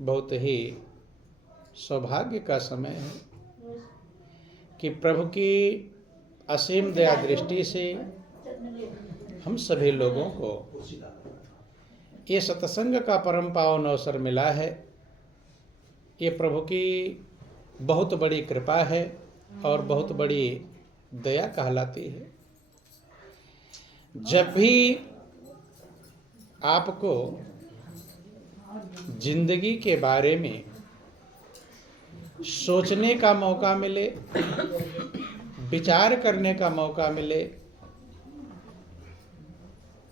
बहुत ही सौभाग्य का समय है कि प्रभु की असीम दया दृष्टि से हम सभी लोगों को ये सत्संग का परम पावन अवसर मिला है। ये प्रभु की बहुत बड़ी कृपा है और बहुत बड़ी दया कहलाती है। जब भी आपको जिंदगी के बारे में सोचने का मौका मिले, विचार करने का मौका मिले,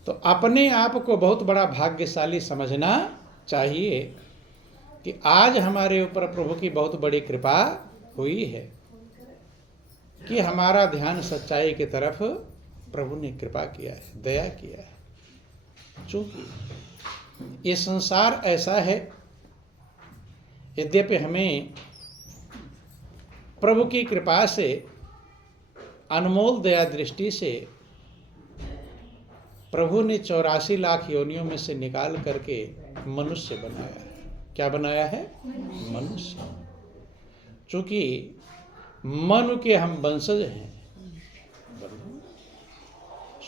तो अपने आप को बहुत बड़ा भाग्यशाली समझना चाहिए कि आज हमारे ऊपर प्रभु की बहुत बड़ी कृपा हुई है कि हमारा ध्यान सच्चाई की तरफ प्रभु ने कृपा किया है, दया किया है। चूंकि ये संसार ऐसा है, यद्यपि हमें प्रभु की कृपा से अनमोल दया दृष्टि से प्रभु ने 84 लाख योनियों में से निकाल करके मनुष्य बनाया है। क्या बनाया है? मनुष्य। चूंकि मनु के हम वंशज हैं,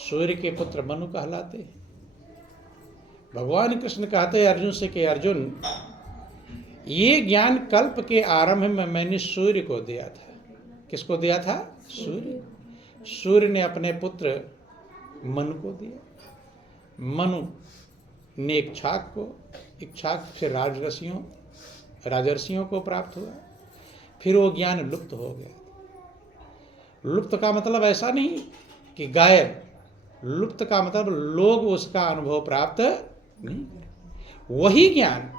सूर्य के पुत्र मनु कहलाते हैं। भगवान कृष्ण कहते हैं अर्जुन से कि अर्जुन, ये ज्ञान कल्प के आरंभ में मैंने सूर्य को दिया था। किसको दिया था? सूर्य। सूर्य ने अपने पुत्र मनु को दिया। मनु ने इक्ष्वाक फिर राजर्षियों को प्राप्त हुआ। फिर वो ज्ञान लुप्त हो गया। लुप्त का मतलब ऐसा नहीं कि गायब, लुप्त का मतलब लोग उसका अनुभव प्राप्त नहीं। वही ज्ञान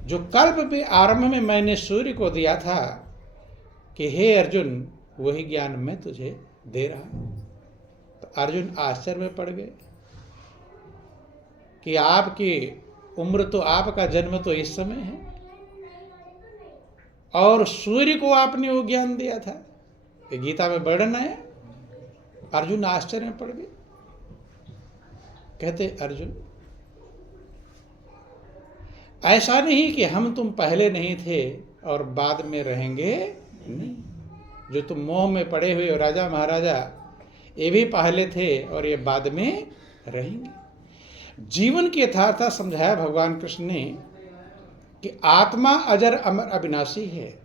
जो कल्प के आरंभ में मैंने सूर्य को दिया था कि हे अर्जुन, वही ज्ञान मैं तुझे दे रहा हूं। तो अर्जुन आश्चर्य में पड़ गए कि आपकी उम्र तो, आपका जन्म तो इस समय है और सूर्य को आपने वो ज्ञान दिया था। कि गीता में वर्णन है। अर्जुन आश्चर्य में पड़ गए। कहते अर्जुन, ऐसा नहीं कि हम तुम पहले नहीं थे और बाद में रहेंगे, नहीं। जो तुम मोह में पड़े हुए राजा महाराजा, ये भी पहले थे और ये बाद में रहेंगे। जीवन की यथार्थता समझाया भगवान कृष्ण ने कि आत्मा अजर अमर अविनाशी है,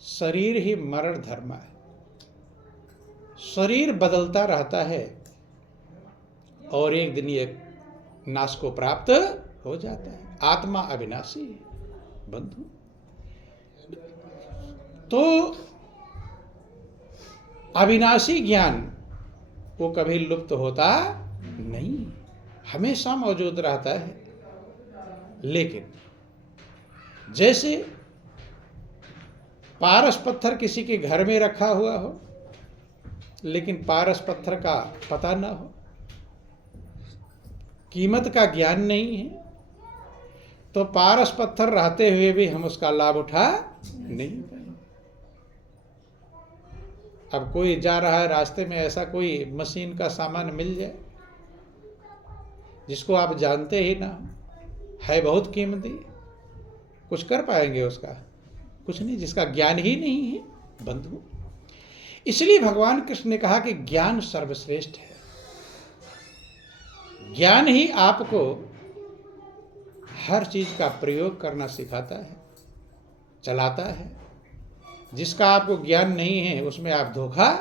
शरीर ही मरण धर्म है। शरीर बदलता रहता है और एक दिन ये नाश को प्राप्त हो जाता है। आत्मा अविनाशी है बंधु। तो अविनाशी ज्ञान वो कभी लुप्त होता नहीं, हमेशा मौजूद रहता है। लेकिन जैसे पारस पत्थर किसी के घर में रखा हुआ हो लेकिन पारस पत्थर का पता ना हो, कीमत का ज्ञान नहीं है, तो पारस पत्थर रहते हुए भी हम उसका लाभ उठा नहीं पाए। अब कोई जा रहा है रास्ते में, ऐसा कोई मशीन का सामान मिल जाए जिसको आप जानते ही ना, है बहुत कीमती, कुछ कर पाएंगे उसका? कुछ नहीं, जिसका ज्ञान ही नहीं है बंधु। इसलिए भगवान कृष्ण ने कहा कि ज्ञान सर्वश्रेष्ठ है। ज्ञान ही आपको हर चीज का प्रयोग करना सिखाता है, चलाता है। जिसका आपको ज्ञान नहीं है उसमें आप धोखा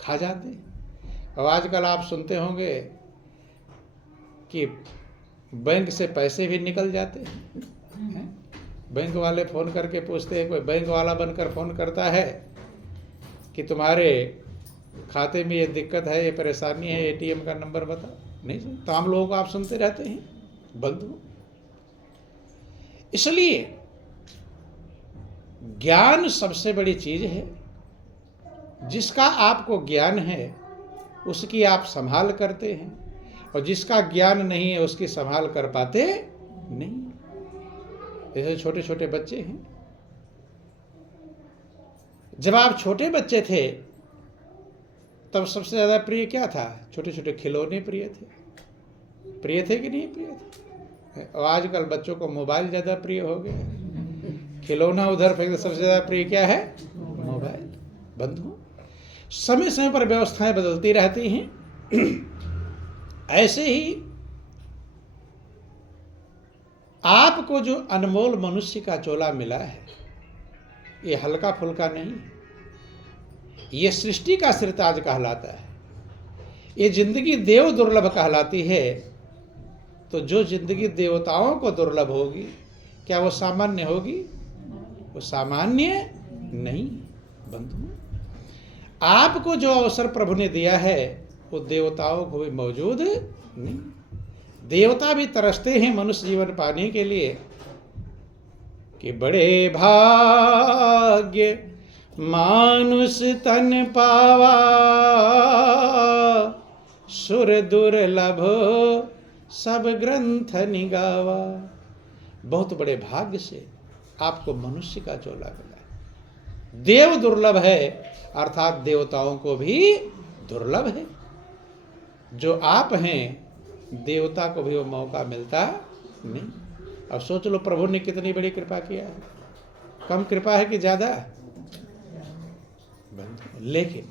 खा जाते हैं। और आजकल आप सुनते होंगे कि बैंक से पैसे भी निकल जाते हैं। बैंक वाले फ़ोन करके पूछते हैं, कोई बैंक वाला बनकर फ़ोन करता है कि तुम्हारे खाते में ये दिक्कत है, ये परेशानी है, एटीएम का नंबर बता। नहीं, तमाम लोगों को आप सुनते रहते हैं बंधु। इसलिए ज्ञान सबसे बड़ी चीज है। जिसका आपको ज्ञान है उसकी आप संभाल करते हैं, और जिसका ज्ञान नहीं है उसकी संभाल कर पाते नहीं। जैसे छोटे छोटे बच्चे हैं, जब आप छोटे बच्चे थे तब सबसे ज्यादा प्रिय क्या था? छोटे छोटे खिलौने प्रिय थे। प्रिय थे कि नहीं प्रिय थे? और आजकल बच्चों को मोबाइल ज़्यादा प्रिय हो गया, खिलौना उधर फेंक, सबसे ज़्यादा प्रिय क्या है? मोबाइल। बंधु, समय समय पर व्यवस्थाएं बदलती रहती हैं। ऐसे ही आपको जो अनमोल मनुष्य का चोला मिला है, ये हल्का फुल्का नहीं, ये सृष्टि का सिरताज कहलाता है। ये जिंदगी देव दुर्लभ कहलाती है। तो जो जिंदगी देवताओं को दुर्लभ होगी, क्या वो सामान्य होगी? वो सामान्य नहीं। बंधु, आपको जो अवसर प्रभु ने दिया है वो देवताओं को भी मौजूद नहीं। देवता भी तरसते हैं मनुष्य जीवन पाने के लिए कि बड़े भाग्य मानुष तन पावा, सुर दुर्लभ सब ग्रंथ निगावा। बहुत बड़े भाग्य से आपको मनुष्य का चोला मिला है। देव दुर्लभ है, अर्थात देवताओं को भी दुर्लभ है। जो आप हैं, देवता को भी वो मौका मिलता नहीं। अब सोच लो प्रभु ने कितनी बड़ी कृपा किया है। कम कृपा है कि ज्यादा? लेकिन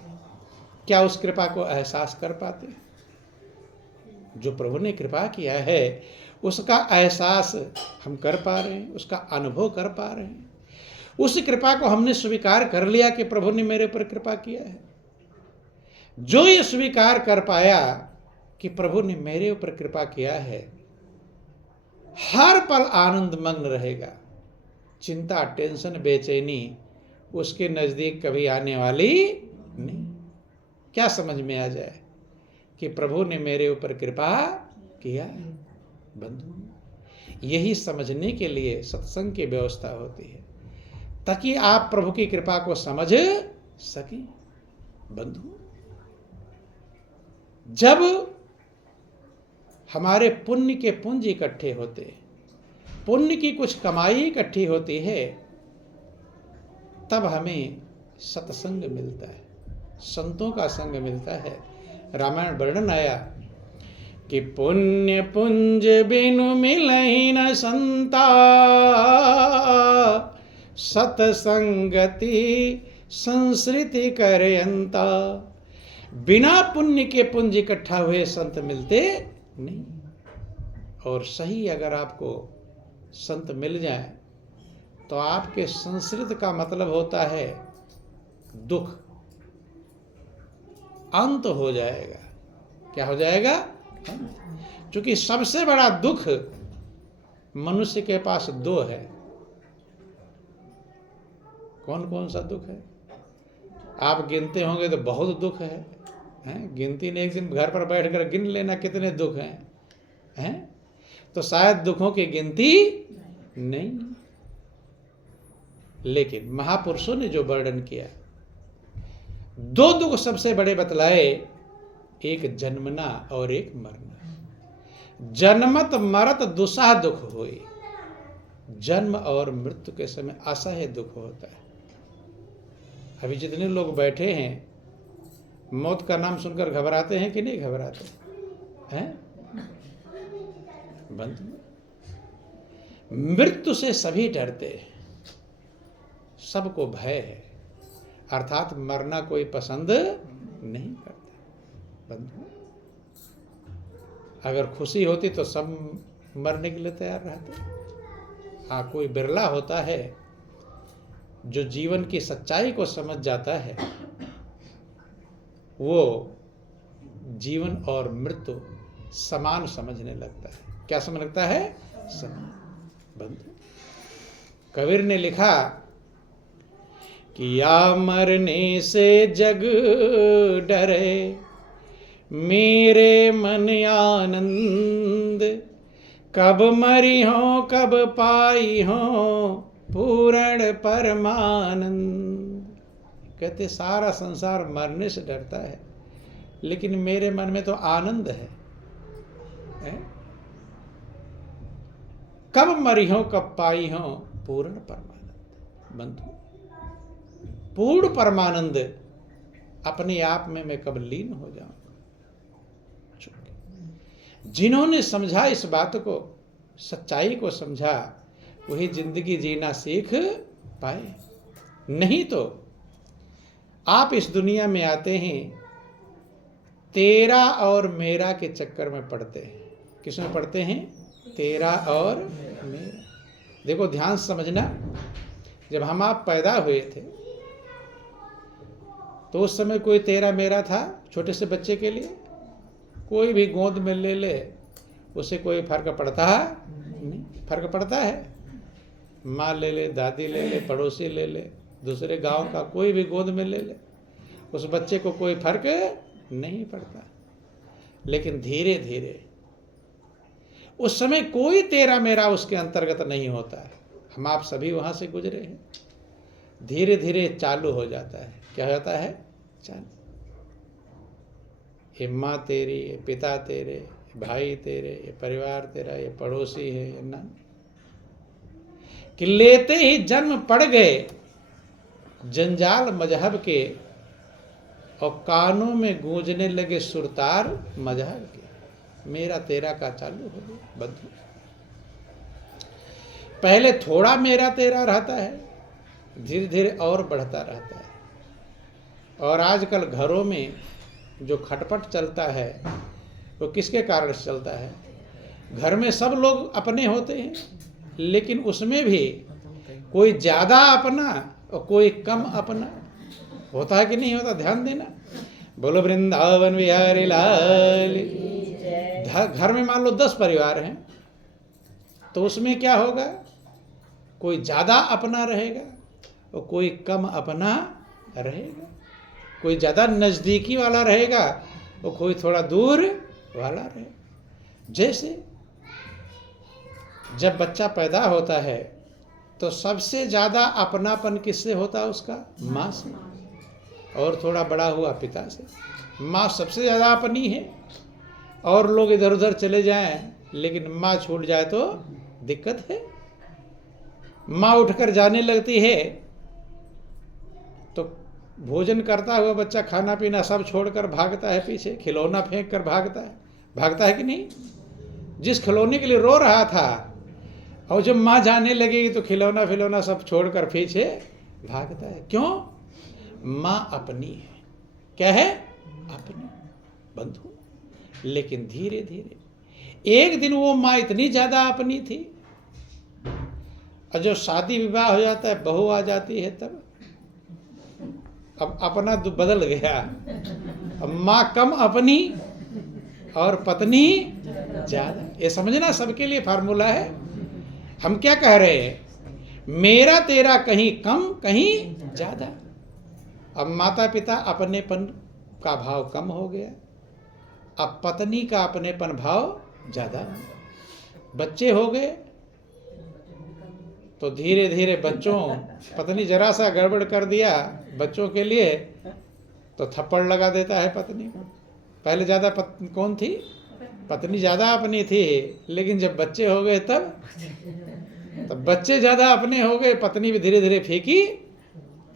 क्या उस कृपा को एहसास कर पाते हैं? जो प्रभु ने कृपा किया है उसका एहसास हम कर पा रहे हैं, उसका अनुभव कर पा रहे हैं। उस कृपा को हमने स्वीकार कर लिया कि प्रभु ने मेरे ऊपर कृपा किया है। जो ये स्वीकार कर पाया कि प्रभु ने मेरे ऊपर कृपा किया है, हर पल आनंद मग्न रहेगा। चिंता, टेंशन, बेचैनी उसके नजदीक कभी आने वाली नहीं। क्या समझ में आ जाए कि प्रभु ने मेरे ऊपर कृपा किया है। बंधु, यही समझने के लिए सत्संग की व्यवस्था होती है, ताकि आप प्रभु की कृपा को समझ सकें। बंधु, जब हमारे पुण्य के पुंज इकट्ठे होते, पुण्य की कुछ कमाई इकट्ठी होती है, तब हमें सत्संग मिलता है, संतों का संग मिलता है। रामायण वर्णन आया कि पुण्य पुंज बिनु मिलहि न संता, सतसंगति संस्कृति करयंता। बिना पुण्य के पुंज इकट्ठा हुए संत मिलते नहीं। और सही अगर आपको संत मिल जाए तो आपके संस्कृत का मतलब होता है दुख, अंत हो जाएगा। क्या हो जाएगा? क्योंकि सबसे बड़ा दुख मनुष्य के पास दो है। कौन कौन सा दुख है? आप गिनते होंगे तो बहुत दुख है, हैं? गिनती नहीं, एक दिन घर पर बैठकर गिन लेना कितने दुख हैं? तो शायद दुखों की गिनती नहीं। लेकिन महापुरुषों ने जो वर्णन किया, दो दुख सबसे बड़े बतलाए, एक जन्मना और एक मरना। जन्मत मरत दुसह दुख होई। जन्म और मृत्यु के समय असह्य दुख होता है। अभी जितने लोग बैठे हैं, मौत का नाम सुनकर घबराते हैं कि नहीं घबराते हैं? बंधु, मृत्यु से सभी डरते हैं, सबको भय है, अर्थात मरना कोई पसंद नहीं करता। बंधु, अगर खुशी होती तो सब मरने के लिए तैयार रहते। हाँ, कोई बिरला होता है जो जीवन की सच्चाई को समझ जाता है, वो जीवन और मृत्यु समान समझने लगता है। क्या समझ लगता है? समान। बंधु, कबीर ने लिखा कि या मरने से जग डरे, मेरे मन आनंद, कब मरी हो कब पाई हो पूर्ण परमानंद। कहते सारा संसार मरने से डरता है, लेकिन मेरे मन में तो आनंद है। कब मरी हो कब पाई हो पूर्ण परमानंद। बंधु, पूर्ण परमानंद अपने आप में मैं कब लीन हो जाऊंगा। जिन्होंने समझा इस बात को, सच्चाई को समझा, वही जिंदगी जीना सीख पाए। नहीं तो आप इस दुनिया में आते हैं, तेरा और मेरा के चक्कर में पड़ते हैं। किसमें पड़ते हैं? तेरा और मेरा। देखो ध्यान से समझना, जब हम आप पैदा हुए थे तो उस समय कोई तेरा मेरा था? छोटे से बच्चे के लिए कोई भी गोद में ले ले उसे कोई फर्क पड़ता है नहीं। फर्क पड़ता है? माँ ले ले, दादी ले ले, पड़ोसी ले ले, दूसरे गांव का कोई भी गोद में ले ले, उस बच्चे को कोई फर्क नहीं पड़ता। लेकिन धीरे धीरे उस समय कोई तेरा मेरा उसके अंतर्गत नहीं होता है। हम आप सभी वहां से गुजरे हैं। धीरे धीरे चालू हो जाता है। क्या होता है? चालू। ये माँ तेरी, ये पिता तेरे, ये भाई तेरे, ये परिवार तेरा, ये पड़ोसी है, ये ना, कि लेते ही जन्म पड़ गए जंजाल मजहब के, और कानों में गूंजने लगे सुरतार मजहब के। मेरा तेरा का चालू हो गया बंधु। पहले थोड़ा मेरा तेरा रहता है, धीरे धीरे और बढ़ता रहता है। और आजकल घरों में जो खटपट चलता है वो किसके कारण से चलता है? घर में सब लोग अपने होते हैं, लेकिन उसमें भी कोई ज्यादा अपना और कोई कम अपना होता है कि नहीं होता? ध्यान देना। बोलो वृंदावन बिहारी लाल। घर में मान लो 10 परिवार हैं, तो उसमें क्या होगा? कोई ज्यादा अपना रहेगा और कोई कम अपना रहेगा। कोई ज्यादा नजदीकी वाला रहेगा और कोई थोड़ा दूर वाला रहेगा। जैसे जब बच्चा पैदा होता है तो सबसे ज्यादा अपनापन किससे होता है? उसका माँ से, और थोड़ा बड़ा हुआ पिता से। माँ सबसे ज्यादा अपनी है, और लोग इधर उधर चले जाएं लेकिन माँ छूट जाए तो दिक्कत है। माँ उठकर जाने लगती है तो भोजन करता हुआ बच्चा खाना पीना सब छोड़कर भागता है पीछे, खिलौना फेंक कर भागता है कि नहीं? जिस खिलौने के लिए रो रहा था, और जब माँ जाने लगेगी तो खिलौना फिलौना सब छोड़कर पीछे भागता है। क्यों? माँ अपनी है। क्या है? अपनी बंधु। लेकिन धीरे धीरे एक दिन वो माँ इतनी ज्यादा अपनी थी, और जो शादी विवाह हो जाता है, बहू आ जाती है, तब अब अपना बदल गया। अब माँ कम अपनी और पत्नी ज्यादा। ये समझना सबके लिए फार्मूला है। हम क्या कह रहे हैं? मेरा तेरा कहीं कम कहीं ज्यादा। अब माता पिता अपनेपन का भाव कम हो गया, अब पत्नी का अपनेपन भाव ज्यादा। बच्चे हो गए तो धीरे धीरे बच्चों, पत्नी जरा सा गड़बड़ कर दिया बच्चों के लिए तो थप्पड़ लगा देता है पत्नी को। पहले ज्यादा कौन थी? पत्नी ज्यादा अपनी थी, लेकिन जब बच्चे हो गए तब बच्चे ज्यादा अपने हो गए, पत्नी भी धीरे धीरे फीकी।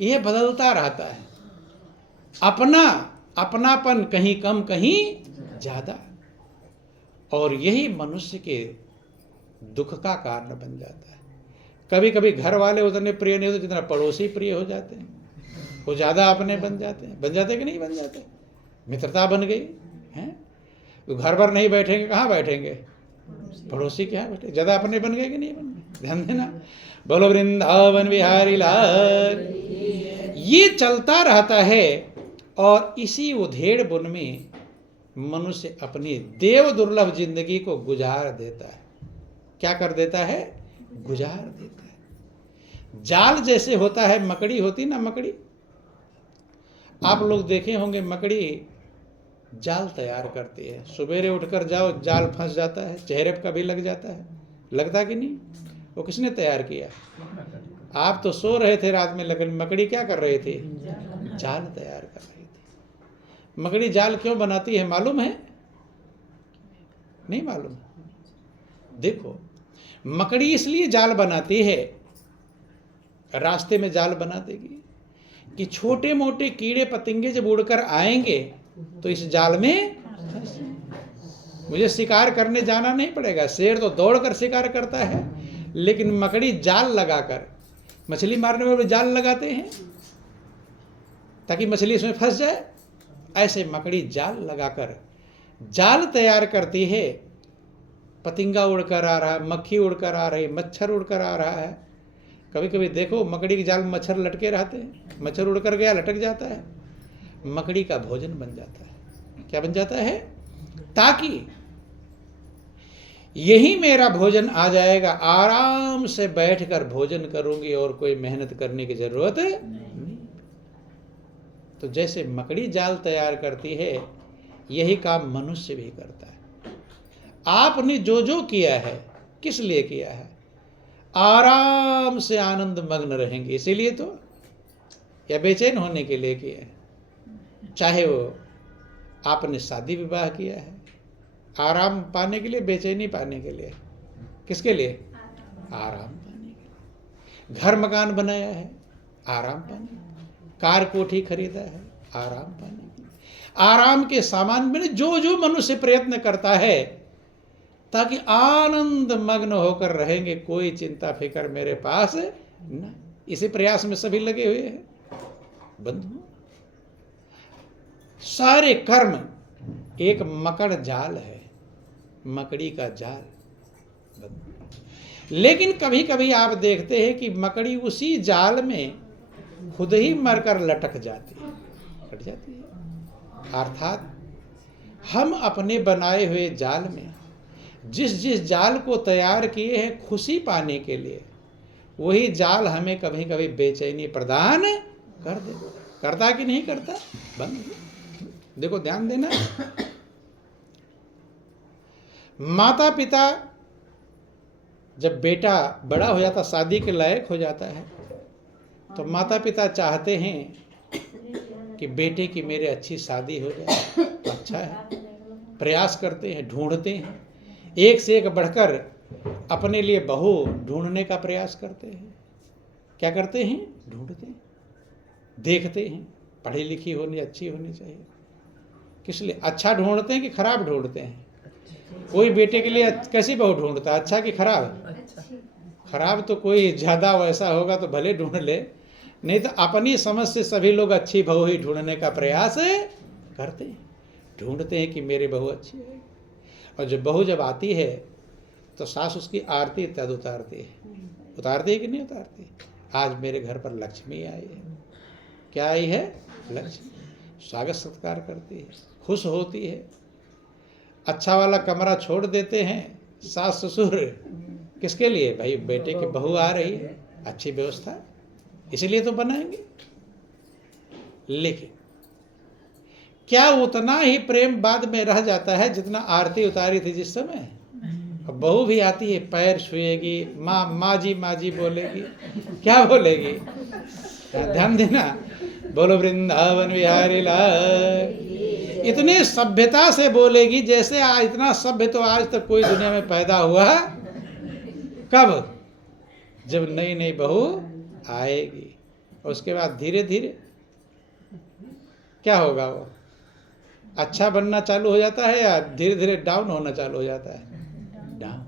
ये बदलता रहता है। अपनापन कहीं कम कहीं ज्यादा, और यही मनुष्य के दुख का कारण बन जाता है। कभी कभी घर वाले उतने प्रिय नहीं होते जितना पड़ोसी प्रिय हो जाते हैं। वो ज्यादा अपने बन जाते कि नहीं बन जाते? मित्रता बन गई है। तो घर भर नहीं बैठेंगे, कहाँ बैठेंगे? पड़ोसी के यहाँ बैठे। ज्यादा अपने बन गए कि नहीं बन गए? ध्यान देना। बोलो वृंदावन बिहारी लाल। ये चलता रहता है, और इसी उधेड़ बुन में मनुष्य अपनी देव दुर्लभ जिंदगी को गुजार देता है। क्या कर देता है? गुजार देता है। जाल जैसे होता है, मकड़ी होती ना, मकड़ी आप लोग देखे होंगे, मकड़ी जाल तैयार करती है। सवेरे उठकर जाओ, जाल फंस जाता है, चेहरे पर कभी लग जाता है, लगता कि नहीं? वो किसने तैयार किया? आप तो सो रहे थे रात में, लेकिन मकड़ी क्या कर रही थी? जाल तैयार कर रही थी। मकड़ी जाल क्यों बनाती है मालूम है? नहीं मालूम? देखो, मकड़ी इसलिए जाल बनाती है, रास्ते में जाल बना देगी कि छोटे मोटे कीड़े पतंगे जब उड़कर आएंगे तो इस जाल में मुझे शिकार करने जाना नहीं पड़ेगा। शेर तो दौड़कर शिकार करता है, लेकिन मकड़ी जाल लगाकर, मछली मारने में भी जाल लगाते हैं ताकि मछली इसमें फंस जाए। ऐसे मकड़ी जाल लगाकर जाल तैयार करती है। पतंगा उड़कर आ रहा है, मक्खी उड़कर आ रही, मच्छर उड़कर आ रहा है। कभी कभी देखो मकड़ी के जाल में मच्छर लटके रहते हैं, मच्छर उड़कर गया लटक जाता है, मकड़ी का भोजन बन जाता है। क्या बन जाता है? ताकि यही मेरा भोजन आ जाएगा, आराम से बैठकर भोजन करूंगी और कोई मेहनत करने की जरूरत नहीं। तो जैसे मकड़ी जाल तैयार करती है, यही काम मनुष्य भी करता है। आपने जो जो किया है, किस लिए किया है? आराम से आनंद मग्न रहेंगे, इसीलिए तो, या बेचैन होने के लिए किया है? चाहे वो आपने शादी विवाह किया है आराम पाने के लिए, बेचैनी पाने के लिए, किसके लिए? आराम पाने के लिए। घर मकान बनाया है आराम पाने के लिए, कार कोठी खरीदा है आराम पाने के लिए। आराम के सामान में जो जो मनुष्य प्रयत्न करता है ताकि आनंद मग्न होकर रहेंगे, कोई चिंता फिकर मेरे पास न। इसी प्रयास में सभी लगे हुए हैं बंधु। सारे कर्म एक मकड़ जाल है, मकड़ी का जाल। लेकिन कभी कभी आप देखते हैं कि मकड़ी उसी जाल में खुद ही मरकर लटक जाती है, कट जाती है। अर्थात हम अपने बनाए हुए जाल में जिस जिस जाल को तैयार किए हैं खुशी पाने के लिए, वही जाल हमें कभी कभी बेचैनी प्रदान कर दे। करता कि नहीं करता? बंद देखो, ध्यान देना। माता पिता जब बेटा बड़ा हो जाता, शादी के लायक हो जाता है, तो माता पिता चाहते हैं कि बेटे की मेरे अच्छी शादी हो जाए, अच्छा है। प्रयास करते हैं, ढूंढते हैं, एक से एक बढ़कर अपने लिए बहू ढूंढने का प्रयास करते हैं। क्या करते हैं? ढूंढते हैं, देखते हैं, पढ़ी लिखी होनी, अच्छी होनी चाहिए। किस लिए? अच्छा ढूंढते हैं कि खराब ढूंढते हैं? कोई बेटे के लिए कैसी बहू ढूंढता है, अच्छा कि खराब? खराब तो कोई ज़्यादा वैसा होगा तो भले ढूंढ ले, नहीं तो अपनी समझ से सभी लोग अच्छी बहू ही ढूंढने का प्रयास करते हैं। ढूंढते हैं कि मेरी बहू अच्छी है। और जब बहू जब आती है तो सास उसकी आरती तद उतारती है। उतारती है कि नहीं उतारती? आज मेरे घर पर लक्ष्मी आई है। क्या आई है? लक्ष्मी। स्वागत सत्कार करती है, खुश होती है। अच्छा वाला कमरा छोड़ देते हैं सास ससुर, किसके लिए? भाई बेटे की बहू आ रही है, अच्छी व्यवस्था, इसलिए तो बनाएंगे। लेकिन क्या उतना ही प्रेम बाद में रह जाता है जितना आरती उतारी थी जिस समय? बहू भी आती है, पैर छुएगी, माँ जी बोलेगी। क्या बोलेगी? ध्यान देना, बोलो वृंदावन बिहारी लाल। इतने सभ्यता से बोलेगी जैसे इतना सभ्य तो आज तक कोई दुनिया में पैदा हुआ। कब? जब नई नई बहू आएगी। और उसके बाद धीरे धीरे क्या होगा? वो अच्छा बनना चालू हो जाता है या धीरे धीरे डाउन होना चालू हो जाता है? डाउन।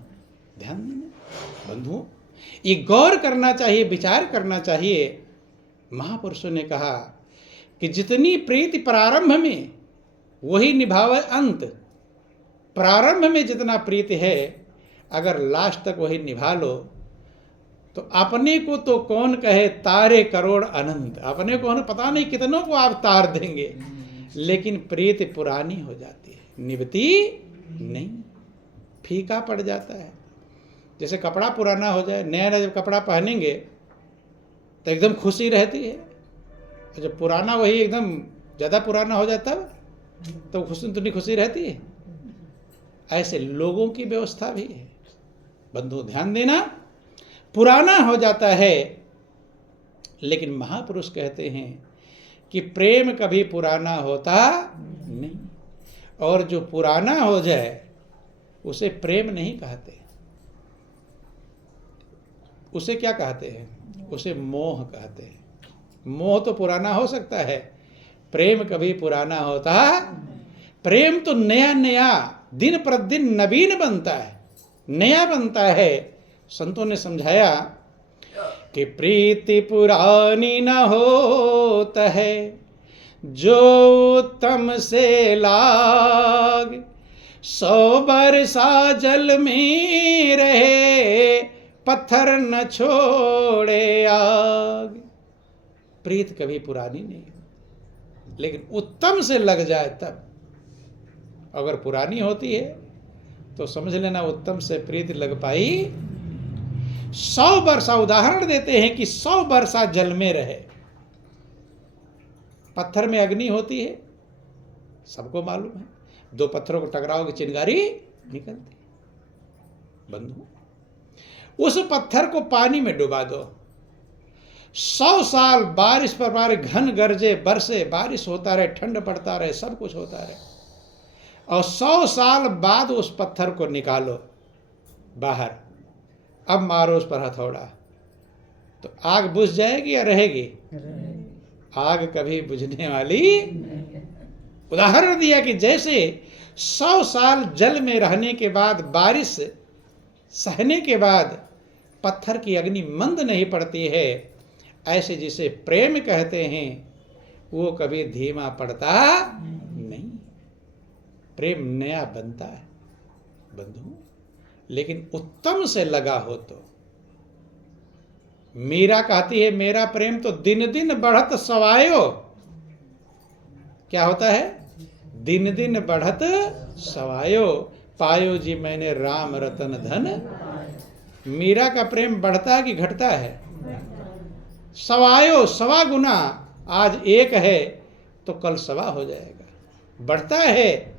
ध्यान देना बंधुओं, ये गौर करना चाहिए, विचार करना चाहिए। महापुरुषों ने कहा कि जितनी प्रीति प्रारंभ में वही निभावे अंत। प्रारंभ में जितना प्रीति है, अगर लास्ट तक वही निभा लो तो अपने को तो कौन कहे तारे करोड़ अनंत। अपने को पता नहीं कितनों को आप तार देंगे, लेकिन प्रीति पुरानी हो जाती है, निभती नहीं, फीका पड़ जाता है। जैसे कपड़ा पुराना हो जाए, नया नया जब कपड़ा पहनेंगे तो एकदम खुशी रहती है, और जब पुराना वही एकदम ज़्यादा पुराना हो जाता है तो खुशी तो नहीं खुशी रहती है। ऐसे लोगों की व्यवस्था भी है बंधु, ध्यान देना। पुराना हो जाता है, लेकिन महापुरुष कहते हैं कि प्रेम कभी पुराना होता नहीं, और जो पुराना हो जाए उसे प्रेम नहीं कहते। उसे क्या कहते हैं? उसे मोह कहते हैं। मोह तो पुराना हो सकता है, प्रेम कभी पुराना होता। प्रेम तो नया नया दिन प्रतिदिन नवीन बनता है, नया बनता है। संतों ने समझाया कि प्रीति पुरानी न होत है, जो उत्तम से लाग, 100 बरसा जल में रहे, पत्थर न छोड़े आग। प्रीत कभी पुरानी नहीं, लेकिन उत्तम से लग जाए तब। अगर पुरानी होती है तो समझ लेना उत्तम से प्रीत लग पाई 100 बरसा। उदाहरण देते हैं कि 100 बरसा जल में रहे। पत्थर में अग्नि होती है, सबको मालूम है, 2 पत्थरों को टकराओगे चिंगारी निकलती। बंधु, उस पत्थर को पानी में डुबा दो, 100 साल बारिश पर बारिश, घन गरजे, बरसे, बारिश होता रहे, ठंड पड़ता रहे, सब कुछ होता रहे, और 100 साल बाद उस पत्थर को निकालो बाहर, अब मारो उस पर हथौड़ा, तो आग बुझ जाएगी या रहेगी? आग कभी बुझने वाली। उदाहरण दिया कि जैसे 100 साल जल में रहने के बाद, बारिश सहने के बाद पत्थर की अग्नि मंद नहीं पड़ती है, ऐसे जिसे प्रेम कहते हैं वो कभी धीमा पड़ता नहीं। प्रेम नया बनता है बंधु, लेकिन उत्तम से लगा हो तो। मीरा कहती है मेरा प्रेम तो दिन दिन बढ़त सवायो। क्या होता है? दिन दिन बढ़त सवायो, पायो जी मैंने राम रतन धन। मीरा का प्रेम बढ़ता है कि घटता है? सवायो, 1.25 गुना। आज 1 है तो कल 1.25 हो जाएगा, बढ़ता है,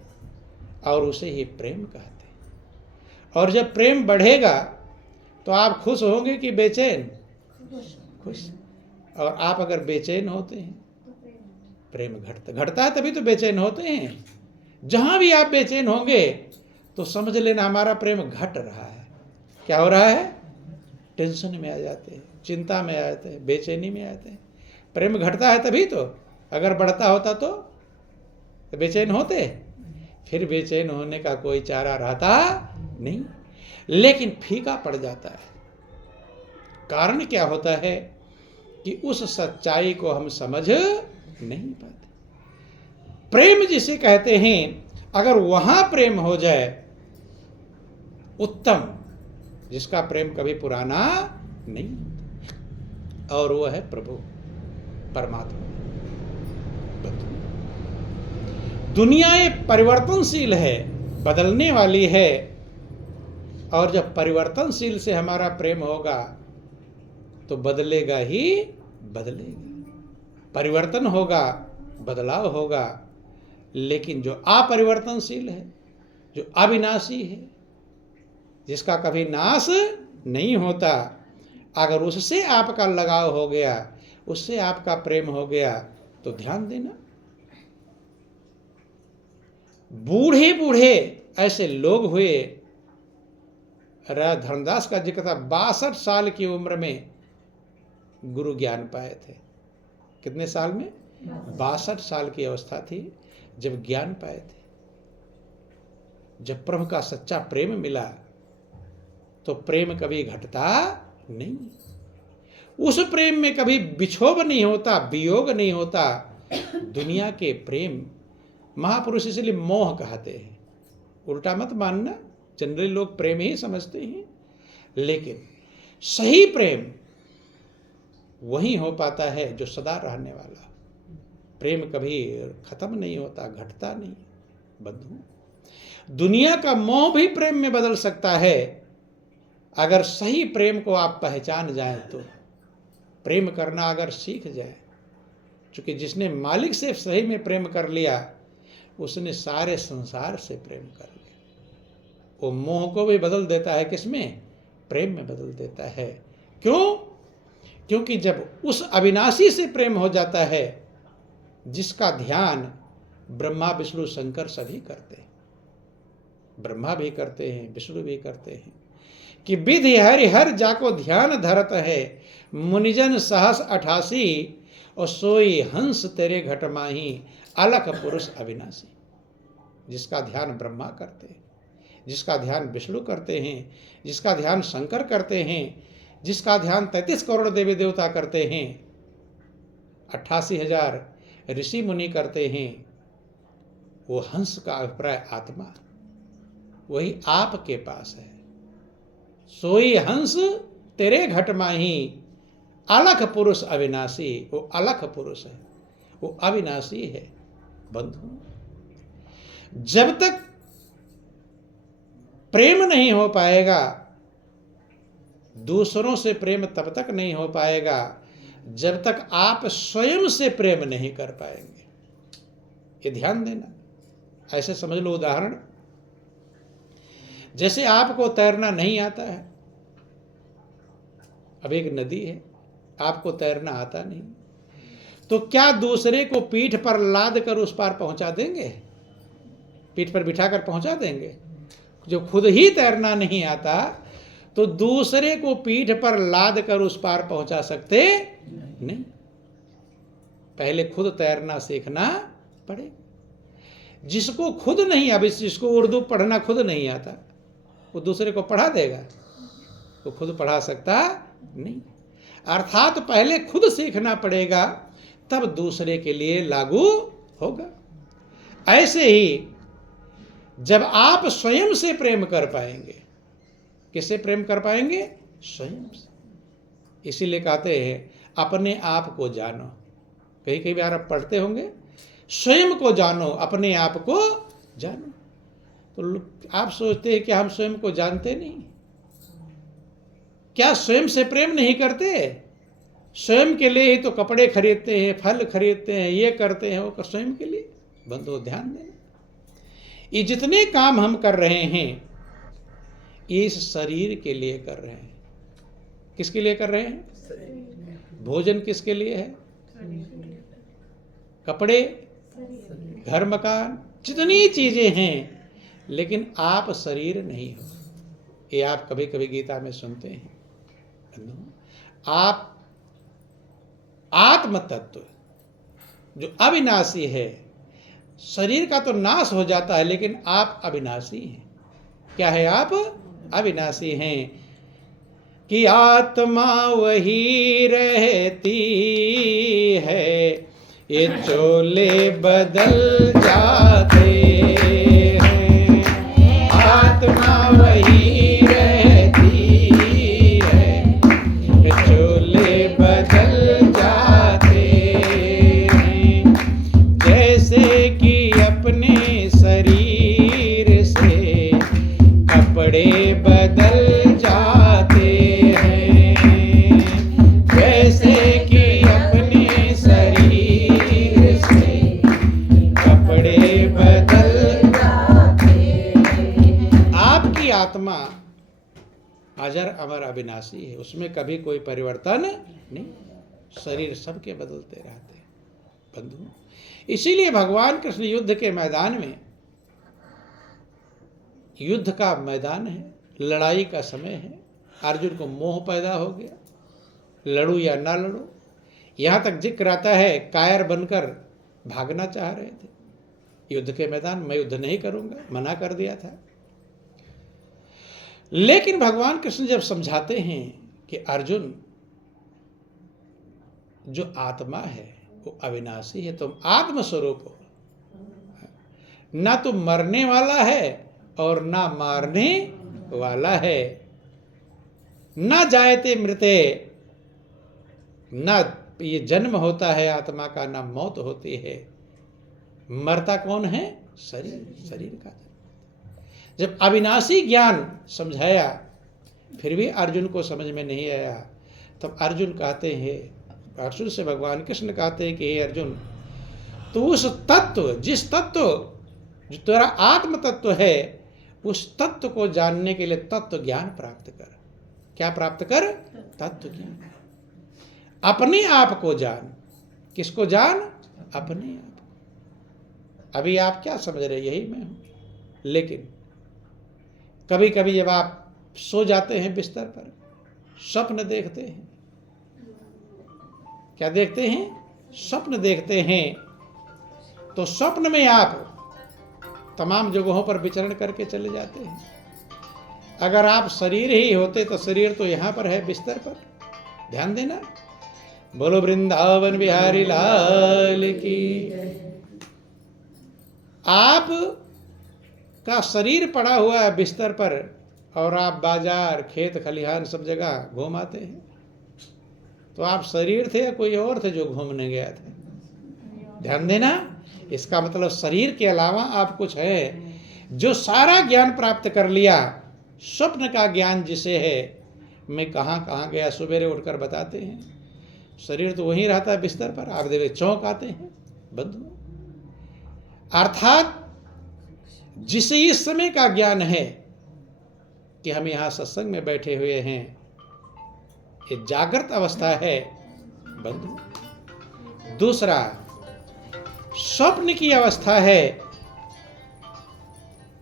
और उसे ही प्रेम कहते हैं। और जब प्रेम बढ़ेगा तो आप खुश होंगे कि बेचैन? खुश। और आप अगर बेचैन होते हैं, प्रेम घटता है, तभी तो बेचैन होते हैं। जहां भी आप बेचैन होंगे तो समझ लेना हमारा प्रेम घट रहा है। क्या हो रहा है? टेंशन में आ जाते हैं, चिंता में आ जाते हैं, बेचैनी में आते हैं। प्रेम घटता है तभी तो। अगर बढ़ता होता तो बेचैन होते? फिर बेचैन होने का कोई चारा रहता नहीं, लेकिन फीका पड़ जाता है। कारण क्या होता है कि उस सच्चाई को हम समझ नहीं पाते। प्रेम जिसे कहते हैं, अगर वहां प्रेम हो जाए उत्तम, जिसका प्रेम कभी पुराना नहीं, और वो है प्रभु परमात्मा। दुनिया ये परिवर्तनशील है, बदलने वाली है, और जब परिवर्तनशील से हमारा प्रेम होगा तो बदलेगा ही बदलेगा। परिवर्तन होगा, बदलाव होगा, लेकिन जो अपरिवर्तनशील है, जो अविनाशी है, जिसका कभी नाश नहीं होता, अगर उससे आपका लगाव हो गया, उससे आपका प्रेम हो गया, तो ध्यान देना, बूढ़े बूढ़े ऐसे लोग हुए। धर्मदास का जिक्र था, 62 साल की उम्र में गुरु ज्ञान पाए थे। कितने साल में? 62 साल की अवस्था थी जब ज्ञान पाए थे। जब प्रभु का सच्चा प्रेम मिला तो प्रेम कभी घटता नहीं, उस प्रेम में कभी बिछोभ नहीं होता, वियोग नहीं होता। दुनिया के प्रेम, महापुरुष इसलिए मोह कहते हैं, उल्टा मत मानना, जनरली लोग प्रेम ही समझते हैं, लेकिन सही प्रेम वही हो पाता है जो सदा रहने वाला। प्रेम कभी खत्म नहीं होता, घटता नहीं। बंधु, दुनिया का मोह भी प्रेम में बदल सकता है, अगर सही प्रेम को आप पहचान जाएं तो। प्रेम करना अगर सीख जाए, क्योंकि जिसने मालिक से सही में प्रेम कर लिया, उसने सारे संसार से प्रेम कर लिया। वो मोह को भी बदल देता है, किसमें? प्रेम में बदल देता है। क्यों? क्योंकि जब उस अविनाशी से प्रेम हो जाता है, जिसका ध्यान ब्रह्मा विष्णु शंकर सभी करते हैं, ब्रह्मा भी करते हैं, विष्णु भी करते हैं, कि विधि हरि हर जाको ध्यान धरत है, मुनिजन सहस 88, और सोई हंस तेरे घट माही, अलख पुरुष अविनाशी। जिसका ध्यान ब्रह्मा करते हैं, जिसका ध्यान विष्णु करते हैं, जिसका ध्यान शंकर करते हैं, जिसका ध्यान 33 करोड़ देवी देवता करते हैं, 88,000 ऋषि मुनि करते हैं, वो हंस का अभिप्राय आत्मा वही आपके पास है। सोई हंस तेरे घट माही, अलख पुरुष अविनाशी। वो अलख पुरुष है, वो अविनाशी है। बंधु, जब तक प्रेम नहीं हो पाएगा, दूसरों से प्रेम तब तक नहीं हो पाएगा जब तक आप स्वयं से प्रेम नहीं कर पाएंगे। ये ध्यान देना। ऐसे समझ लो, उदाहरण जैसे आपको तैरना नहीं आता है, अब एक नदी है, आपको तैरना आता नहीं, तो क्या दूसरे को पीठ पर लाद कर उस पार पहुंचा देंगे? पीठ पर बिठाकर पहुंचा देंगे? जो खुद ही तैरना नहीं आता तो दूसरे को पीठ पर लाद कर उस पार पहुंचा सकते नहीं। पहले खुद तैरना सीखना पड़ेगा। जिसको खुद नहीं, अब जिसको उर्दू पढ़ना खुद नहीं आता, वो दूसरे को पढ़ा देगा? वो खुद पढ़ा सकता नहीं। अर्थात पहले खुद सीखना पड़ेगा, तब दूसरे के लिए लागू होगा। ऐसे ही जब आप स्वयं से प्रेम कर पाएंगे, किससे प्रेम कर पाएंगे? स्वयं से। इसीलिए कहते हैं अपने आप को जानो। कहीं कहीं बार आप पढ़ते होंगे, स्वयं को जानो, अपने आप को जानो। तो आप सोचते हैं कि हम स्वयं को जानते नहीं? क्या स्वयं से प्रेम नहीं करते? स्वयं के लिए ही तो कपड़े खरीदते हैं, फल खरीदते हैं, ये करते हैं, वो स्वयं के लिए। बंधु ध्यान देना, ये जितने काम हम कर रहे हैं इस शरीर के लिए कर रहे हैं। किसके लिए कर रहे हैं? भोजन किसके लिए है? कपड़े, घर मकान, जितनी चीजें हैं, लेकिन आप शरीर नहीं हो। ये आप कभी कभी गीता में सुनते हैं। आप आत्म तत्व जो अविनाशी है, शरीर का तो नाश हो जाता है, लेकिन आप अविनाशी हैं। क्या है? आप अविनाशी हैं कि आत्मा वही रहती है, ये चोले बदल जाते हैं। आत्मा वही रहती है, ये चोले बदल जाते हैं। जैसे कि अपने शरीर से कपड़े बदल जाते हैं, वैसे कि अपने शरीर से कपड़े बदल जाते हैं। आपकी आत्मा अजर अमर अविनाशी है, उसमें कभी कोई परिवर्तन नहीं। शरीर सबके बदलते रहते हैं। बंधु, इसीलिए भगवान कृष्ण युद्ध के मैदान में, युद्ध का मैदान है, लड़ाई का समय है, अर्जुन को मोह पैदा हो गया, लड़ू या ना लड़ू। यहां तक जिक्र आता है कायर बनकर भागना चाह रहे थे युद्ध के मैदान। मैं युद्ध नहीं करूंगा, मना कर दिया था। लेकिन भगवान कृष्ण जब समझाते हैं कि अर्जुन, जो आत्मा है वो अविनाशी है, तुम आत्मस्वरूप हो, ना तुम मरने वाला है और ना मारने वाला है। ना जायते मृते, ना ये जन्म होता है आत्मा का, ना मौत होती है। मरता कौन है? शरीर, शरीर का। जब अविनाशी ज्ञान समझाया फिर भी अर्जुन को समझ में नहीं आया, तब अर्जुन कहते हैं, अर्जुन से भगवान कृष्ण कहते हैं कि हे अर्जुन, तो उस तत्व, जिस तत्व जो तेरा आत्म तत्व है, उस तत्व को जानने के लिए तत्व ज्ञान प्राप्त कर। क्या प्राप्त कर? तत्व ज्ञान। अपने आप को जान। किसको जान? अपने आप को। अभी आप क्या समझ रहे? यही मैं हूं। लेकिन कभी कभी जब आप सो जाते हैं बिस्तर पर, स्वप्न देखते हैं। क्या देखते हैं? स्वप्न देखते हैं। तो स्वप्न में आप तमाम जगहों पर विचरण करके चले जाते हैं। अगर आप शरीर ही होते तो शरीर तो यहाँ पर है, बिस्तर पर। ध्यान देना। बोलो वृंदावन बिहारी लाल की। आप का शरीर पड़ा हुआ है बिस्तर पर और आप बाजार, खेत, खलिहान सब जगह घूम आते हैं, तो आप शरीर थे या कोई और थे जो घूमने गया थे? ध्यान देना। इसका मतलब शरीर के अलावा आप कुछ है जो सारा ज्ञान प्राप्त कर लिया। स्वप्न का ज्ञान जिसे है, मैं कहाँ कहाँ गया, सवेरे उठकर बताते हैं। शरीर तो वहीं रहता है बिस्तर पर, आप देवे चौंक आते हैं बंधु। अर्थात जिसे इस समय का ज्ञान है कि हम यहाँ सत्संग में बैठे हुए हैं, ये जागृत अवस्था है बंधु। दूसरा स्वप्न की अवस्था है,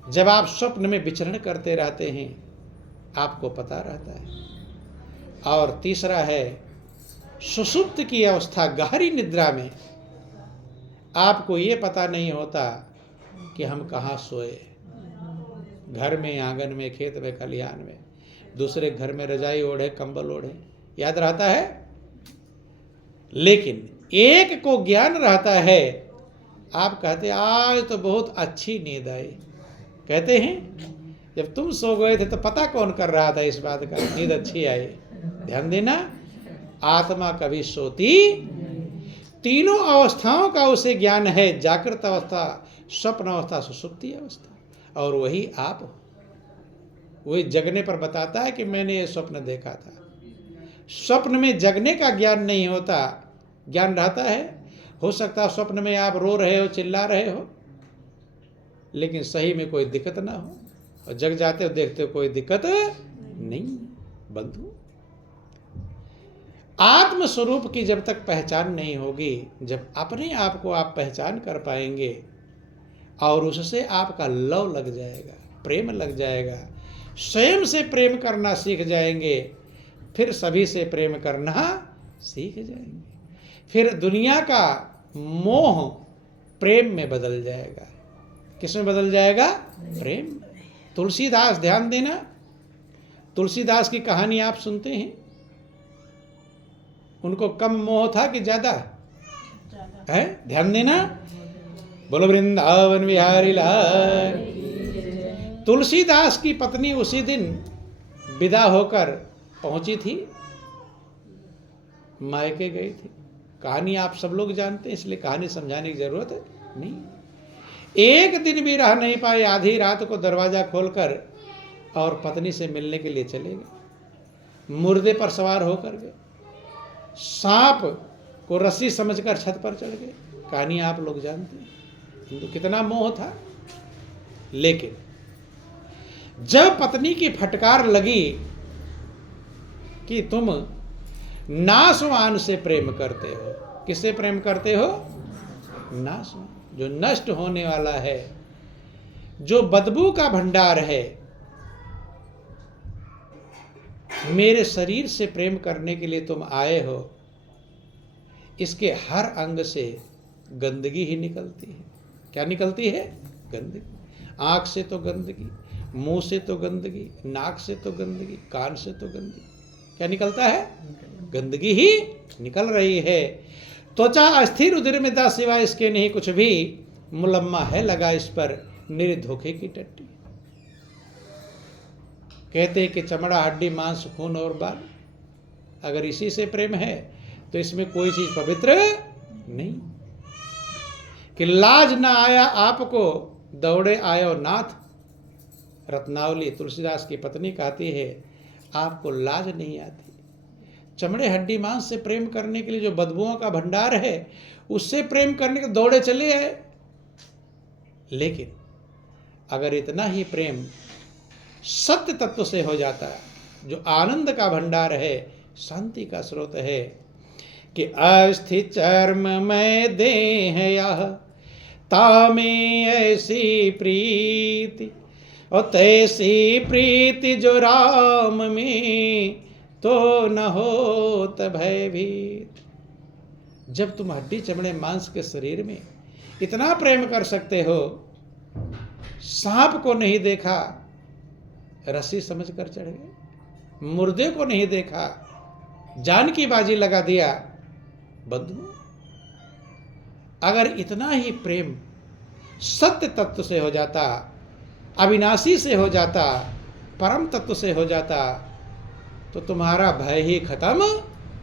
जब आप स्वप्न में विचरण करते रहते हैं, आपको पता रहता है। और तीसरा है सुषुप्त की अवस्था, गहरी निद्रा में आपको ये पता नहीं होता कि हम कहाँ सोए, घर में, आंगन में, खेत में, खलिहान में, दूसरे घर में रजाई ओढ़े, कंबल ओढ़े, याद रहता है। लेकिन एक को ज्ञान रहता है, आप कहते आज तो बहुत अच्छी नींद आई, कहते हैं जब तुम सो गए थे तो पता कौन कर रहा था इस बात का, नींद अच्छी आई। ध्यान देना, आत्मा कभी सोती, तीनों अवस्थाओं का उसे ज्ञान है, जागृत अवस्था, स्वप्न अवस्था, सुषुप्ति अवस्था, और वही आप हो। वही जगने पर बताता है कि मैंने ये स्वप्न देखा था। स्वप्न में जगने का ज्ञान नहीं होता, ज्ञान रहता है। हो सकता है स्वप्न में आप रो रहे हो, चिल्ला रहे हो, लेकिन सही में कोई दिक्कत ना हो, और जग जाते हो देखते हो कोई दिक्कत नहीं। बंधु, आत्म स्वरूप की जब तक पहचान नहीं होगी, जब अपने आप को आप पहचान कर पाएंगे और उससे आपका लव लग जाएगा, प्रेम लग जाएगा, स्वयं से प्रेम करना सीख जाएंगे, फिर सभी से प्रेम करना सीख जाएंगे, फिर दुनिया का मोह प्रेम में बदल जाएगा। किस में बदल जाएगा? प्रेम। तुलसीदास, ध्यान देना, तुलसीदास की कहानी आप सुनते हैं, उनको कम मोह था कि ज्यादा है? ध्यान देना। बोलो वृंदावन बिहारी लाल। तुलसीदास की पत्नी उसी दिन विदा होकर पहुंची थी, मायके गई थी। कहानी आप सब लोग जानते हैं, इसलिए कहानी समझाने की जरूरत नहीं। एक दिन भी रह नहीं पाए, आधी रात को दरवाजा खोलकर और पत्नी से मिलने के लिए चले गए। मुर्दे पर सवार होकर गए, सांप को रस्सी समझकर छत पर चढ़ गए। कहानी आप लोग जानते हैं, किंतु कितना मोह था। लेकिन जब पत्नी की फटकार लगी कि तुम नाशवान से प्रेम करते हो, किससे प्रेम करते हो? नाशवान, जो नष्ट होने वाला है, जो बदबू का भंडार है। मेरे शरीर से प्रेम करने के लिए तुम आए हो, इसके हर अंग से गंदगी ही निकलती है। क्या निकलती है? गंदगी। आंख से तो गंदगी, मुंह से तो गंदगी, नाक से तो गंदगी, कान से तो गंदगी। क्या निकलता है? गंदगी ही निकल रही है। त्वचा अस्थिर उदर में दा, सिवाय इसके नहीं कुछ भी, मुलम्मा है लगा इस पर निर धोखे की टट्टी। कहते हैं कि चमड़ा, हड्डी, मांस, खून और बाल, अगर इसी से प्रेम है तो इसमें कोई चीज पवित्र नहीं। कि लाज ना आया आपको, दौड़े आयो नाथ। रत्नावली तुलसीदास की पत्नी कहती है, आपको लाज नहीं आती, चमड़े, हड्डी, मांस से प्रेम करने के लिए जो बदबुओं का भंडार है, उससे प्रेम करने के दौड़े चले आए। लेकिन अगर इतना ही प्रेम सत्य तत्व से हो जाता है, जो आनंद का भंडार है, शांति का स्रोत है, कि अस्थि चर्म में देह यह, तामे ऐसी प्रीति, और तैसी प्रीति जो राम में, तो न होत भयभीत। जब तुम हड्डी, चमड़े, मांस के शरीर में इतना प्रेम कर सकते हो, सांप को नहीं देखा, रस्सी समझकर चढ़ गए। मुर्दे को नहीं देखा, जान की बाजी लगा दिया। बंधु, अगर इतना ही प्रेम सत्य तत्व से हो जाता, अविनाशी से हो जाता, परम तत्व से हो जाता, तो तुम्हारा भय ही खत्म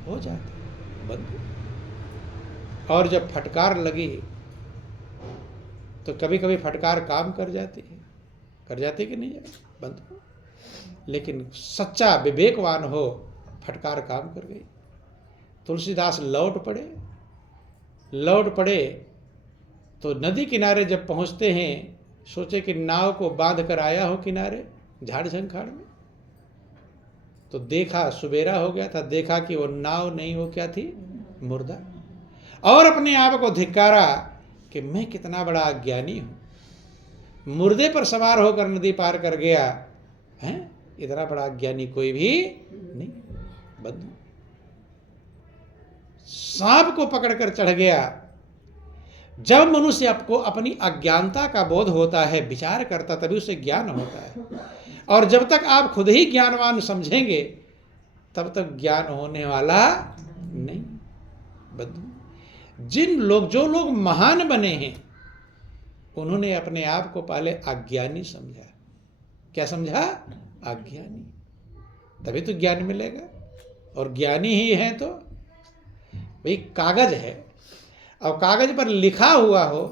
हो जाता बंधु। और जब फटकार लगी तो कभी कभी फटकार काम कर जाती है, कर जाती कि नहीं बंधु। लेकिन सच्चा विवेकवान हो, फटकार काम कर गई। तुलसीदास लौट पड़े तो नदी किनारे जब पहुंचते हैं, सोचे कि नाव को बांध कर आया हो किनारे झाड़ झंखाड़ में, तो देखा सुबेरा हो गया था। देखा कि वो नाव नहीं, वो क्या थी, मुर्दा। और अपने आप को धिक्कारा कि मैं कितना बड़ा अज्ञानी हूं, मुर्दे पर सवार होकर नदी पार कर गया है। इतना बड़ा अज्ञानी कोई भी नहीं बंधु। सांप को पकड़कर चढ़ गया। जब मनुष्य आपको अपनी अज्ञानता का बोध होता है, विचार करता, तभी उसे ज्ञान होता है। और जब तक आप खुद ही ज्ञानवान समझेंगे, तब तक ज्ञान होने वाला नहीं बंधु। जो लोग महान बने हैं, उन्होंने अपने आप को पहले अज्ञानी समझा। क्या समझा? अज्ञानी। तभी तो ज्ञान मिलेगा। और ज्ञानी ही है तो भाई, कागज है और कागज पर लिखा हुआ हो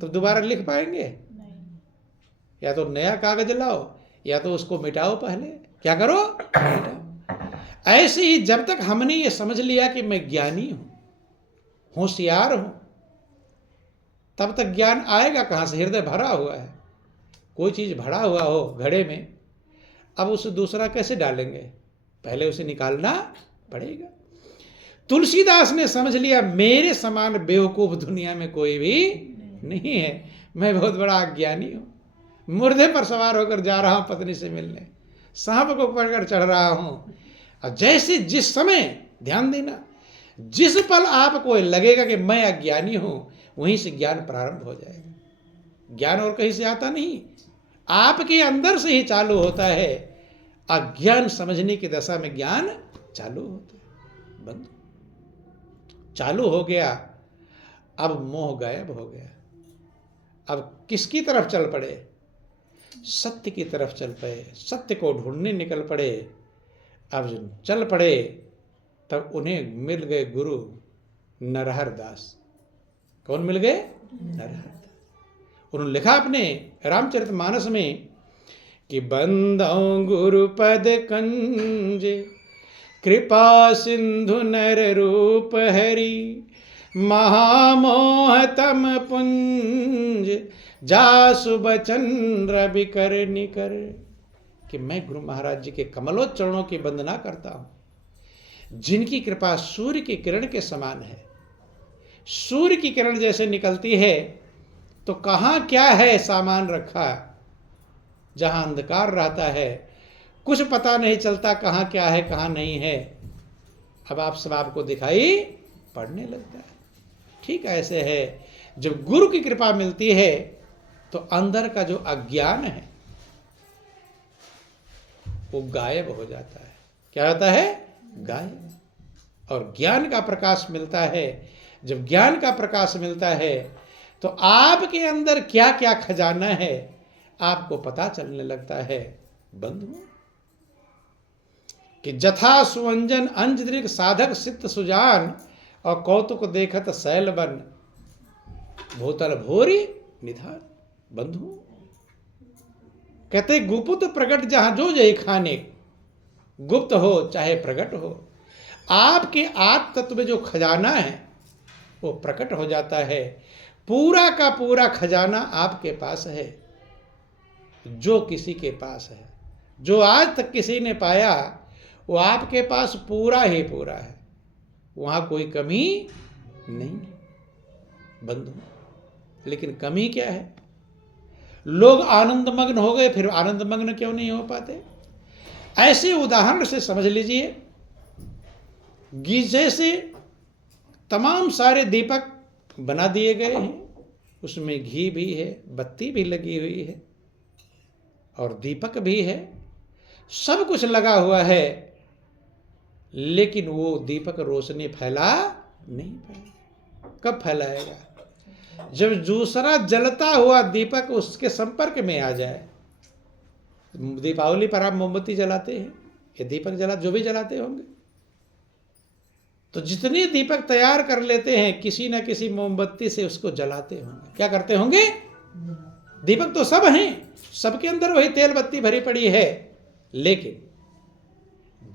तो दोबारा लिख पाएंगे? या तो नया कागज लाओ, या तो उसको मिटाओ। पहले क्या करो? मिटाओ। ऐसे ही जब तक हमने ये समझ लिया कि मैं ज्ञानी हूं, होशियार हूं, तब तक ज्ञान आएगा कहां से? हृदय भरा हुआ है। कोई चीज भरा हुआ हो घड़े में, अब उसे दूसरा कैसे डालेंगे? पहले उसे निकालना पड़ेगा। तुलसीदास ने समझ लिया, मेरे समान बेवकूफ दुनिया में कोई भी नहीं है। मैं बहुत बड़ा अज्ञानी हूं। मुर्दे पर सवार होकर जा रहा हूं पत्नी से मिलने, सांप को पकड़कर चढ़ रहा हूं। और जैसे जिस समय, ध्यान देना, जिस पल आपको लगेगा कि मैं अज्ञानी हूं, वहीं से ज्ञान प्रारंभ हो जाएगा। ज्ञान और कहीं से आता नहीं, आपके अंदर से ही चालू होता है। अज्ञान समझने की दशा में ज्ञान चालू होता है बंधु। चालू हो गया, अब मोह गायब हो गया। अब किसकी तरफ चल पड़े? सत्य की तरफ चल पड़े, सत्य को ढूंढने निकल पड़े। अब जब चल पड़े, तब उन्हें मिल गए गुरु नरहर दास। कौन मिल गए? नरहर दास। उन्होंने लिखा अपने रामचरितमानस में कि बंदौ गुरुपद कंज, कृपा सिंधु नर रूप हरि, महामोह तम पुंज, जासु बचन रवि कर निकर। कि मैं गुरु महाराज जी के कमलोच्चरणों की वंदना करता हूं, जिनकी कृपा सूर्य की किरण के समान है। सूर्य की किरण जैसे निकलती है, तो कहां क्या है सामान रखा, जहां अंधकार रहता है, कुछ पता नहीं चलता कहां क्या है कहां नहीं है। अब आप सब आपको दिखाई पड़ने लगता है। ठीक ऐसे है, जब गुरु की कृपा मिलती है, तो अंदर का जो अज्ञान है वो गायब हो जाता है। क्या होता है? गायब। और ज्ञान का प्रकाश मिलता है। जब ज्ञान का प्रकाश मिलता है, तो आपके अंदर क्या क्या खजाना है आपको पता चलने लगता है बंधु। कि जथा सुवंजन अंजदृक साधक सिद्ध सुजान, और कौतुक देखत शैल बन, भूतल भोरी निधान। बंधु कहते, गुप्त प्रकट जहां जो जय खाने, गुप्त हो चाहे प्रकट हो, आपके आत्म तत्व में जो खजाना है वो प्रकट हो जाता है। पूरा का पूरा खजाना आपके पास है, जो किसी के पास है। जो आज तक किसी ने पाया, वो आपके पास पूरा ही पूरा है, वहां कोई कमी नहीं बंधु। लेकिन कमी क्या है? लोग आनंद मग्न हो गए, फिर आनंद मग्न क्यों नहीं हो पाते? ऐसे उदाहरण से समझ लीजिए, गीजे से तमाम सारे दीपक बना दिए गए हैं, उसमें घी भी है, बत्ती भी लगी हुई है और दीपक भी है, सब कुछ लगा हुआ है, लेकिन वो दीपक रोशनी फैला नहीं पाएगा। कब फैलाएगा? जब दूसरा जलता हुआ दीपक उसके संपर्क में आ जाए। दीपावली पर आप मोमबत्ती जलाते हैं, ये दीपक जला, जो भी जलाते होंगे, तो जितने दीपक तैयार कर लेते हैं किसी न किसी मोमबत्ती से उसको जलाते होंगे। क्या करते होंगे? दीपक तो सब हैं, सबके अंदर वही तेल बत्ती भरी पड़ी है, लेकिन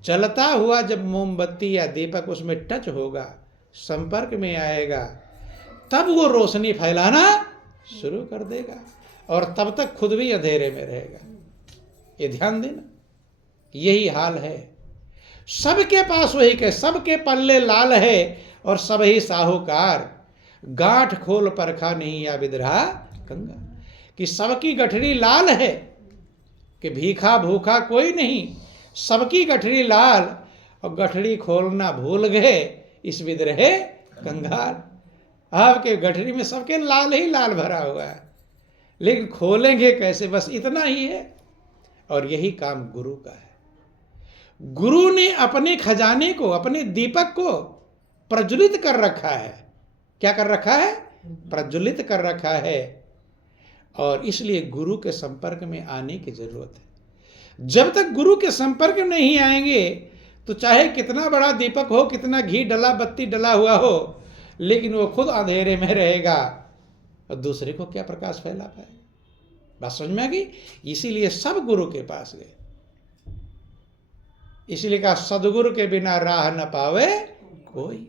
जलता हुआ जब मोमबत्ती या दीपक उसमें टच होगा, संपर्क में आएगा, तब वो रोशनी फैलाना शुरू कर देगा और तब तक खुद भी अंधेरे में रहेगा। ये ध्यान देना, यही हाल है। सबके पास वही के, सबके पल्ले लाल है और सब ही साहूकार, गांठ खोल परखा नहीं या विद्रहा कंगा। कि सबकी गठरी लाल है, कि भीखा भूखा कोई नहीं, सबकी गठरी लाल, और गठरी खोलना भूल गए इस विद्रहे कंगाल। आपके गठरी में सबके लाल ही लाल भरा हुआ है, लेकिन खोलेंगे कैसे? बस इतना ही है। और यही काम गुरु का है। गुरु ने अपने खजाने को, अपने दीपक को प्रज्वलित कर रखा है। क्या कर रखा है? प्रज्वलित कर रखा है। और इसलिए गुरु के संपर्क में आने की जरूरत है। जब तक गुरु के संपर्क में नहीं आएंगे तो चाहे कितना बड़ा दीपक हो, कितना घी डला, बत्ती डला हुआ हो, लेकिन वो खुद अंधेरे में रहेगा और दूसरे को क्या प्रकाश फैला पाएगा? बात समझ में आ गई? इसीलिए सब गुरु के पास गए। इसलिए कहा सदगुरु के बिना राह न पावे कोई।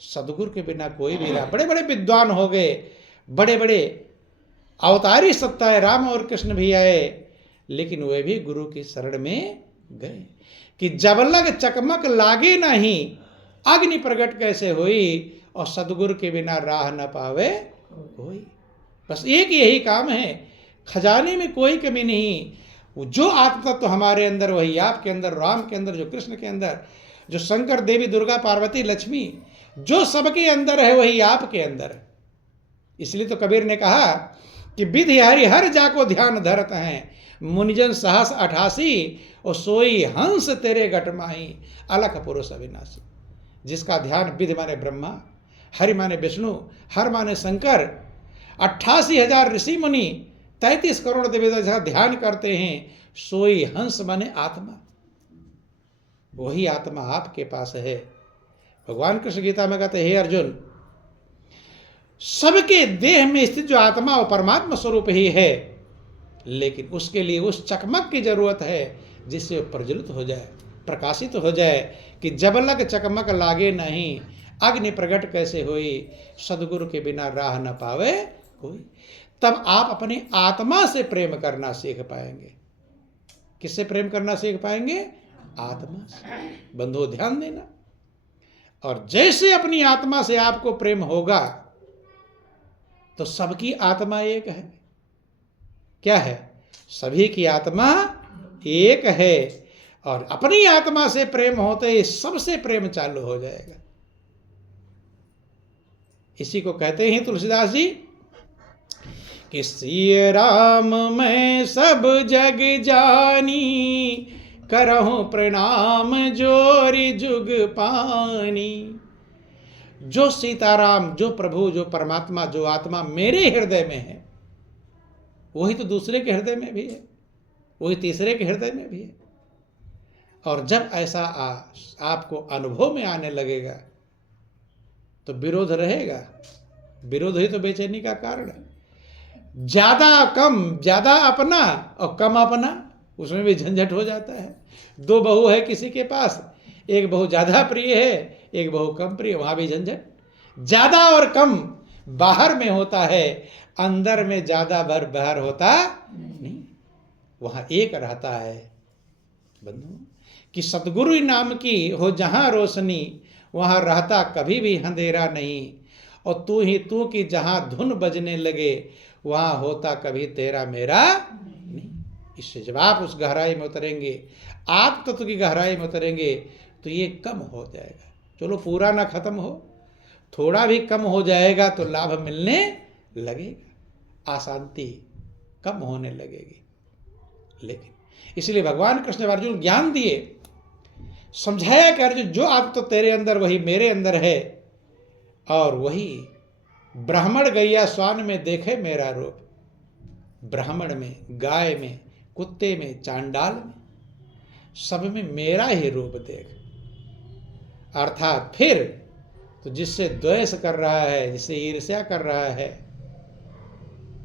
सदगुरु के बिना कोई भी राह। बड़े बड़े विद्वान हो गए, बड़े बड़े अवतारी सत्ताएं राम और कृष्ण भी आए, लेकिन वे भी गुरु की शरण में गए। कि जब लग चकमक लागे नहीं, अग्नि प्रकट कैसे हुई, और सदगुरु के बिना राह न पावे कोई। बस एक यही काम है, खजाने में कोई कमी नहीं। जो आत्मा तो हमारे अंदर, वही आपके अंदर, राम के अंदर, जो कृष्ण के अंदर, जो शंकर, देवी, दुर्गा, पार्वती, लक्ष्मी, जो सबके अंदर है, वही आपके अंदर। इसलिए तो कबीर ने कहा कि विधि हरि हर जाको ध्यान धरत हैं, मुनिजन सहस 88, और सोई हंस तेरे घट माही, अलख पुरुष अविनाशी। जिसका ध्यान विधि माने ब्रह्मा, हरि माने विष्णु, हर माने शंकर, 88,000 ऋषि मुनि, 33 करोड़ देवता ध्यान करते हैं, सोई हंस माने आत्मा। वही आत्मा आपके पास है। भगवान कृष्ण गीता में कहते हैं, हे अर्जुन, सबके देह में स्थित जो आत्मा वो परमात्मा स्वरूप ही है, लेकिन उसके लिए उस चकमक की जरूरत है जिससे वो प्रज्वलित हो जाए, प्रकाशित हो जाए। कि जब लग चकमक लागे नहीं, अग्नि प्रकट कैसे हुई, सदगुरु के बिना राह न पावे कोई। तब आप अपनी आत्मा से प्रेम करना सीख पाएंगे। किससे प्रेम करना सीख पाएंगे? आत्मा से। बंधुओं ध्यान देना। और जैसे अपनी आत्मा से आपको प्रेम होगा तो सबकी आत्मा एक है। क्या है? सभी की आत्मा एक है। और अपनी आत्मा से प्रेम होते ही सबसे प्रेम चालू हो जाएगा। इसी को कहते हैं तुलसीदास जी कि सिय राम मैं सब जग जानी, करहूं प्रणाम जोरी जुग पानी। जो सीताराम, जो प्रभु, जो परमात्मा, जो आत्मा मेरे हृदय में है, वही तो दूसरे के हृदय में भी है, वही तीसरे के हृदय में भी है। और जब ऐसा आपको अनुभव में आने लगेगा तो विरोध रहेगा। विरोध ही तो बेचैनी का कारण है। ज्यादा कम, ज्यादा अपना और कम अपना, उसमें भी झंझट हो जाता है। 2 बहू है किसी के पास, एक बहू ज्यादा प्रिय है, एक बहू कम प्रिय, वहां भी झंझट। ज्यादा और कम बाहर में होता है, अंदर में ज्यादा बाहर होता नहीं, वहां एक रहता है। बंधु कि सतगुरु नाम की हो जहां रोशनी, वहां रहता कभी भी अंधेरा नहीं। और तू ही तू की जहां धुन बजने लगे, वहां होता कभी तेरा मेरा नहीं। इससे जब आप उस गहराई में उतरेंगे, आप तत्व की गहराई में उतरेंगे, तो ये कम हो जाएगा। चलो पूरा ना खत्म हो, थोड़ा भी कम हो जाएगा तो लाभ मिलने लगेगा, अशांति कम होने लगेगी। लेकिन इसलिए भगवान कृष्ण अर्जुन ज्ञान दिए, समझाया कि अर्जुन जो आप तो तेरे अंदर वही मेरे अंदर है, और वही ब्राह्मण गैया स्वान में देखे मेरा रूप। ब्राह्मण में, गाय में, कुत्ते में, चांडाल में, सब में मेरा ही रूप देख। अर्थात फिर तो जिससे द्वेष कर रहा है, जिससे ईर्ष्या कर रहा है,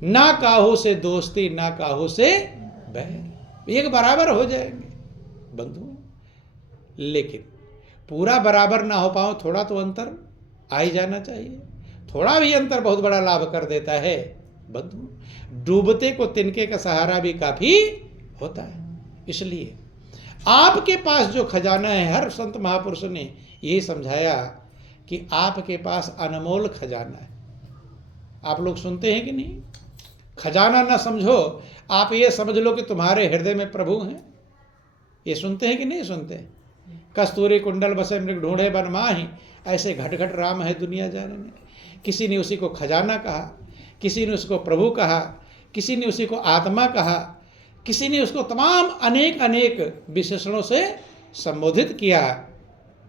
ना काहू से दोस्ती ना काहू से बैर, एक बराबर हो जाएंगे बंधु। लेकिन पूरा बराबर ना हो पाओ, थोड़ा तो अंतर आ ही जाना चाहिए। थोड़ा भी अंतर बहुत बड़ा लाभ कर देता है बंधु। डूबते को तिनके का सहारा भी काफी होता है। इसलिए आपके पास जो खजाना है, हर संत महापुरुष ने ये समझाया कि आपके पास अनमोल खजाना है। आप लोग सुनते हैं कि नहीं? खजाना ना समझो, आप ये समझ लो कि तुम्हारे हृदय में प्रभु हैं। ये सुनते हैं कि नहीं सुनते? कस्तूरी कुंडल बसे मृग ढूंढे बन माही, ऐसे घट घट राम है दुनिया जानने। किसी ने उसी को खजाना कहा, किसी ने उसको प्रभु कहा, किसी ने उसी को आत्मा कहा, किसी ने उसको तमाम अनेक अनेक विशेषणों से संबोधित किया,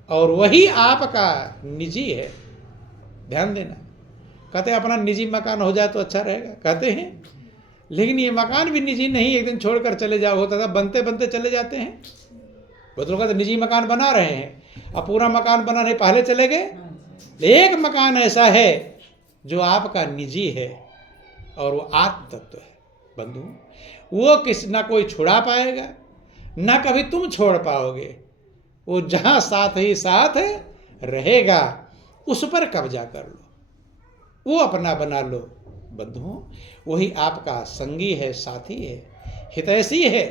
और वही आपका निजी है। ध्यान देना, कहते हैं अपना निजी मकान हो जाए तो अच्छा रहेगा, कहते हैं, लेकिन ये मकान भी निजी नहीं, एक दिन छोड़कर चले जाओ होता था, बनते बनते चले जाते हैं। बहुत लोग कहते निजी मकान बना रहे हैं, अब पूरा मकान बनाने पहले चले गए। एक मकान ऐसा है जो आपका निजी है, और वो आत्म तत्व है बंधु। वो ना कोई छुड़ा पाएगा, ना कभी तुम छोड़ पाओगे। वो जहां साथ ही साथ रहेगा, उस पर कब्जा कर लो, वो अपना बना लो बंधुओं। वही आपका संगी है, साथी है, हितैषी है।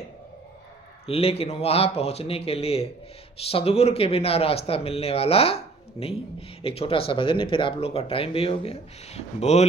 लेकिन वहां पहुंचने के लिए सदगुरु के बिना रास्ता मिलने वाला नहीं। एक छोटा सा भजन है, फिर आप लोग का टाइम भी हो गया। बोल